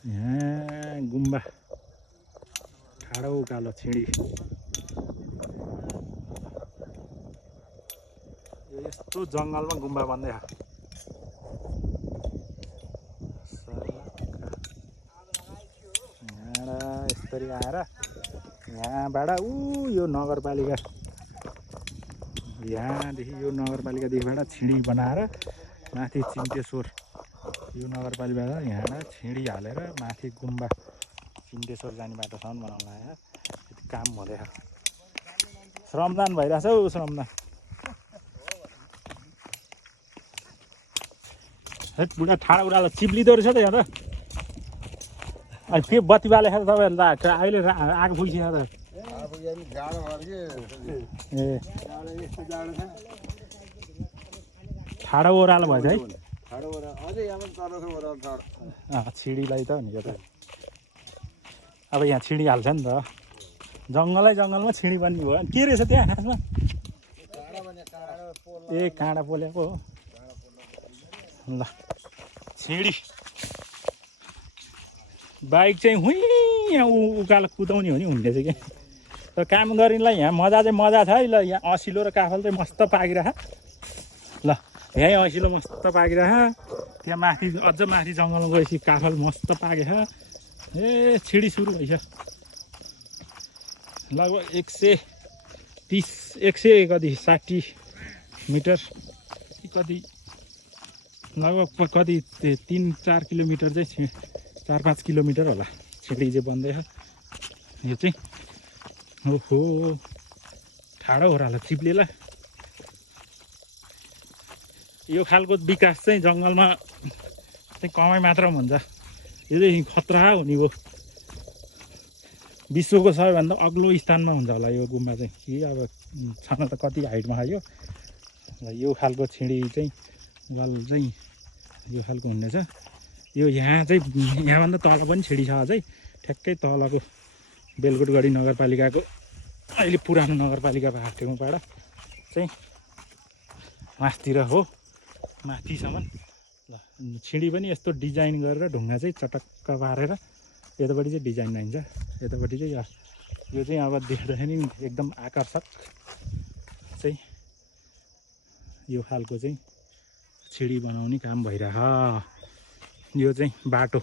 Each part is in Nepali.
यहाँ गुम्बा ठाडो उकालो छिडी यस्तो जङ्गलमा गुम्बा बन्दै यहाँबाट यसरी आएर यहाँबाट यो नगरपालिका यहाँदेखि यो नगरपालिकादेखिबाट छिडी बनाएर माथि चिम्टेश्वर यो नगरपालिकाबाट यहाँबाट छिडी हालेर माथि गुम्बा चिम्टेश्वर जाने बाटोसम्म बनाउन आयो। यति काम हुँदैछ। श्रमदान भइरहेछ हौ श्रमदान। है बुढा ठाडो उडालो चिप्लिँदो रहेछ त यहाँ त। अनि फेरि बत्ती बालेको छ तपाईँहरू अहिले आगो फुकिसक्यो त। ए ठाडो ओह्रालो भएछ है। छिडीलाई त नि यो त अब यहाँ छिडी हाल्छ नि त। जङ्गलमा छिडी बन्ने भयो। के रहेछ त्यहाँ खासमा? ए काँडा पोलेको हो। ल छिडी बाइक चाहिँ हुँ यहाँ उकालो कुदाउने हो नि हुने चाहिँ क्या। तर काम गर्नेलाई यहाँ मजा छ है। ल यहाँ असिलो र काफल चाहिँ मस्त पाकिरह। ल यहीँ असिलो मस्त पाकिरह। त्यहाँ माथि अझ माथि जङ्गलमा गएपछि काफल मस्त पाकेछ। ए छिडी सुरु भइसक्यो। लगभग 130 कति 60 मिटर कति लगभग कति 3-4 किलोमिटर चाहिँ 4-5 किलोमिटर होला छिडी चाहिँ बन्दैछ। यो चाहिँ ओहो ठाडो ओह्रालो चिप्लेला। यो खालको विकास चाहिँ जङ्गलमा चाहिँ कमै मात्रामा हुन्छ। यो चाहिँ खतरा हुने हो। विश्वको सबैभन्दा अग्लो स्थानमा हुन्छ होला यो गुम्बा चाहिँ। कि अब छन त कति हाइटमा आयो। यो खालको छिडी चाहिँ गल चाहिँ यो खालको हुनेछ। यो यहाँ चाहिँ यहाँभन्दा तल पनि छिडी छ अझै। ठ्याक्कै तलको बेलकोटगढी नगरपालिकाको अहिले पुरानो नगरपालिका भएको ठाउँबाट चाहिँ मास्तिर हो माथिसम्म। ल छिडी पनि यस्तो डिजाइन गरेर ढुङ्गा चाहिँ चटक्क पारेर यतापट्टि चाहिँ डिजाइन हान्छ। यतापट्टि चाहिँ यो चाहिँ अब देख्दाखेरि एकदम आकर्षक चाहिँ यो खालको चाहिँ छिडी बनाउने काम भइरह। यो चाहिँ बाटो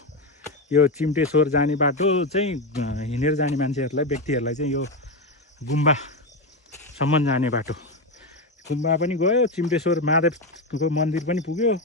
यो चिम्टेश्वर जाने बाटो चाहिँ हिँडेर जाने मान्छेहरूलाई व्यक्तिहरूलाई चाहिँ यो गुम्बासम्म जाने बाटो। गुम्बा पनि गयो चिम्टेश्वर महादेवको मन्दिर पनि पुग्यो।